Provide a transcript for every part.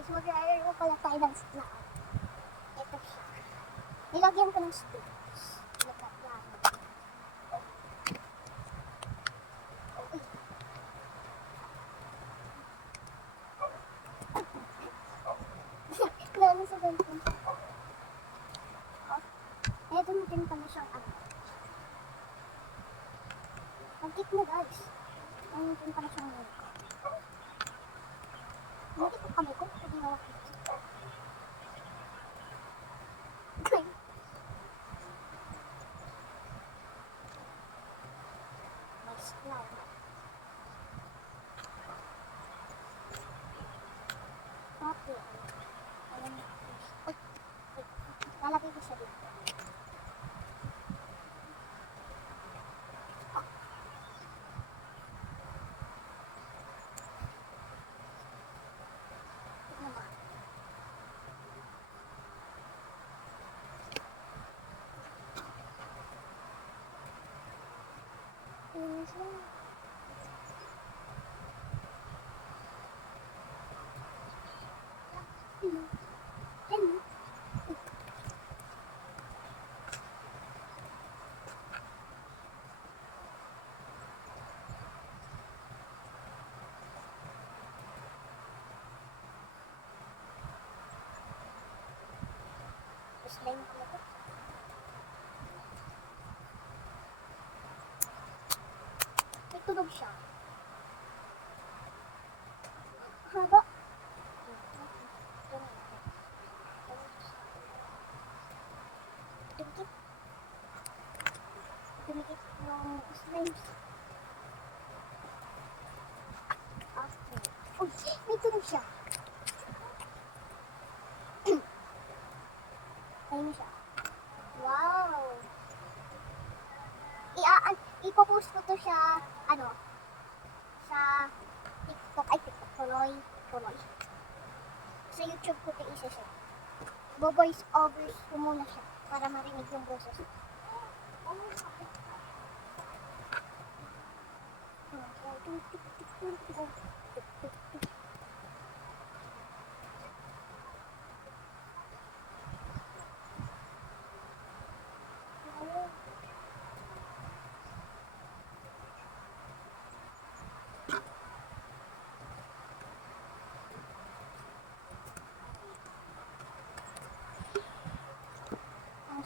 guys, mag-aaral pala tayo ng slime. Ito siya. Nilagyan ko ng sticks. Yan. Lalo sa ganito. Ito natin pala siyang ano. Pag-kit mo guys. Ito natin pala siyang ano. Hindi ko kamay ko. Pwede nga wakit. Okay. May slime. Okay. Ayan. Uy. Wait. Lalagay ko siya dito. Slime ko na to. May tunog siya. Haba. Dumikit. Dumikit yung slimes. Okay. Uy, may tunog siya. Ayun siya. Wow! Ipopost ko to siya, ano, sa TikTok, Tuloy. Sa YouTube ko ito isa siya. Voice overs ko muna siya, para marinig yung boses.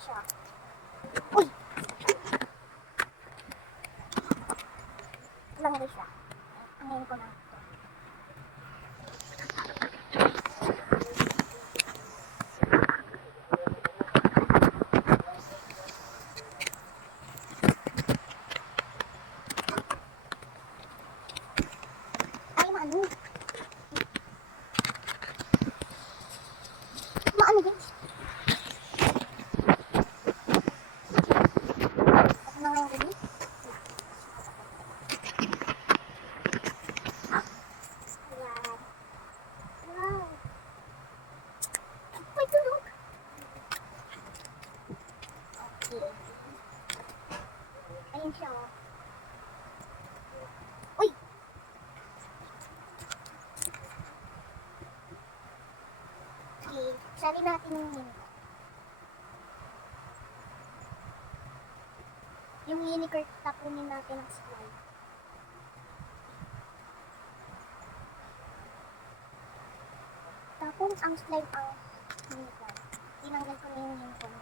Siya. Uy! Lang rin siya. Ngayon ko na. Ay, maano? Maano guys? Ayun siya, oh. Uy! Okay, sali natin yung unicorn, tapunin natin ang slime. Tapos ang slime ang unicorn. Tinanggal ko na yung unicorn.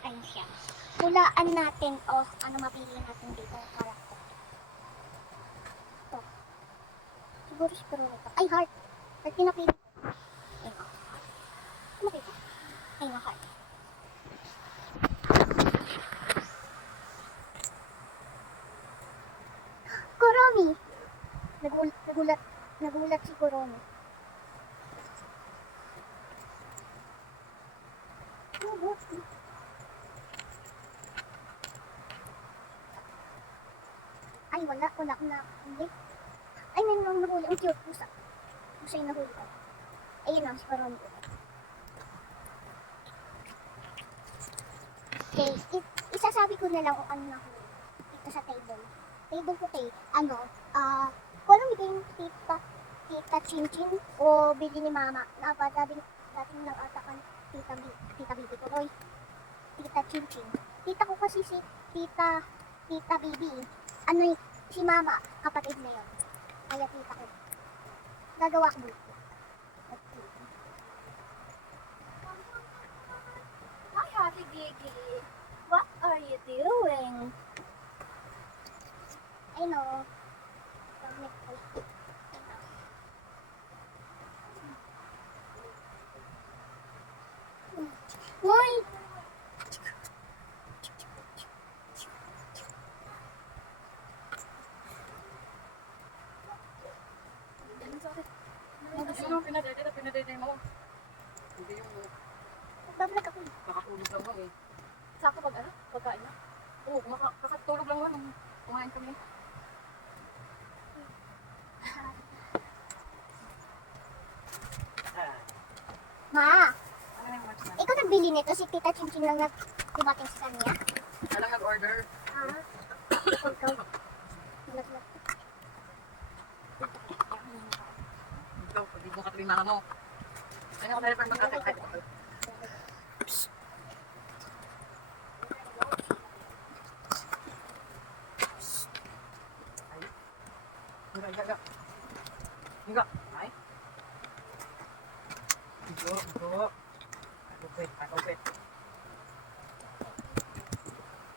Ayun siya. Hulaan natin o ano mapili natin dito para ito. Siguro nito. Ay, heart. Heart pinapili ko. Ayun o. Makita. Ayun o, heart. Kuromi! Nagulat si Kuromi. Ay, wala na. Hindi. Ay, may nahuli. Ang cute. Pusa yung nahuli ko. Ayun lang, si Kuromi. Okay, isasabi ko na lang kung ano nahuli. Dito sa table. table ko kay, kung anong bigay yung tita Chinchin o bili ni mama. Dating lang ata kan tita Bibi ko. Oy, tita Chinchin. Tita ko kasi si tita Bibi. Si mama, kapatid na yun. Kaya tita ko. Gagawa ko buti. Hi, Ate Gigi. What are you doing? I know. Uy! Ano ang pinadede mo? Hindi yung Nagbablog ako. kakatulog lang mo eh. Saka pag ano? Pagkain na? Oo, kakatulog lang mo nung kumain kami. Ma! Ano yung works na? Ikaw nagbili nito, si Tita Chinchin lang nagdibating sa kanya. Alang nag-order. Ikaw. Naglag. Ikaw, pag mo ka rin mo. Ano ko tayo pag magkakakay? Higa. Higa. Ay. Higa. Agupit.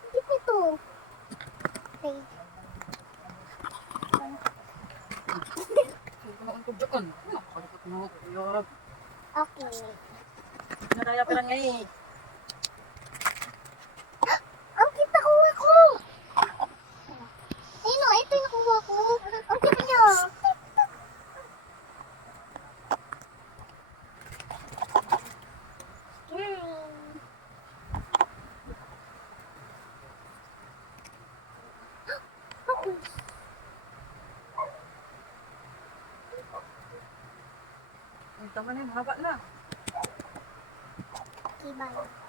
Hindi ko ito. Okay. Hindi ko mauntog dyan. Kalipot mo. Yun. Okay. Nadaya pa lang nga eh. Ang cute nakuha ko! Ayun o, ito yung nakuha ko. Ang cute niya. Okay. Ang tama na yun. Haba na. Okay, bye.